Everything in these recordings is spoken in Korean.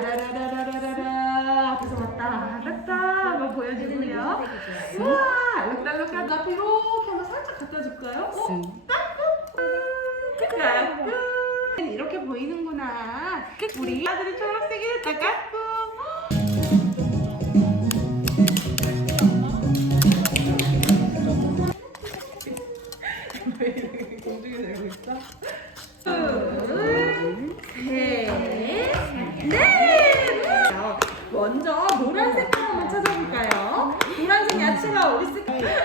라라라라라라 앞에서 왔다 갔다 한번 보여주세요. 우와 룩달룩한 앞에 이렇게 한번 살짝 갖다 줄까요? 어? 까꿍 이렇게 보이는구나. 우리 아들이 초록색이 다 까꿍. 공중에 들고 있어? Olha isso.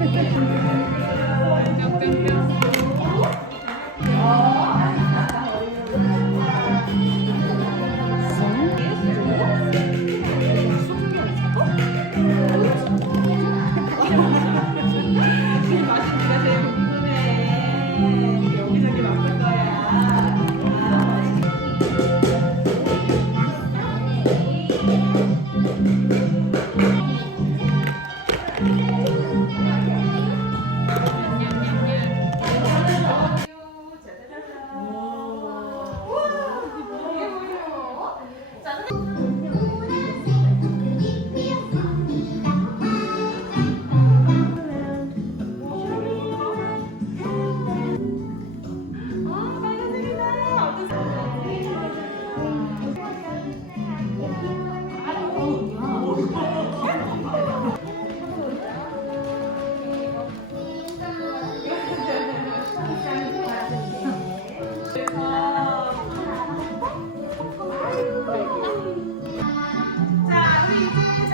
Thank you.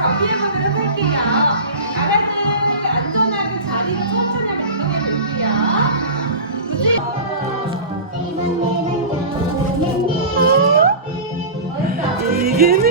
이제 정리해보도록 할게요. 아가들 안전하게 자리를 천천히 이동해 볼게요. 이게 누구야?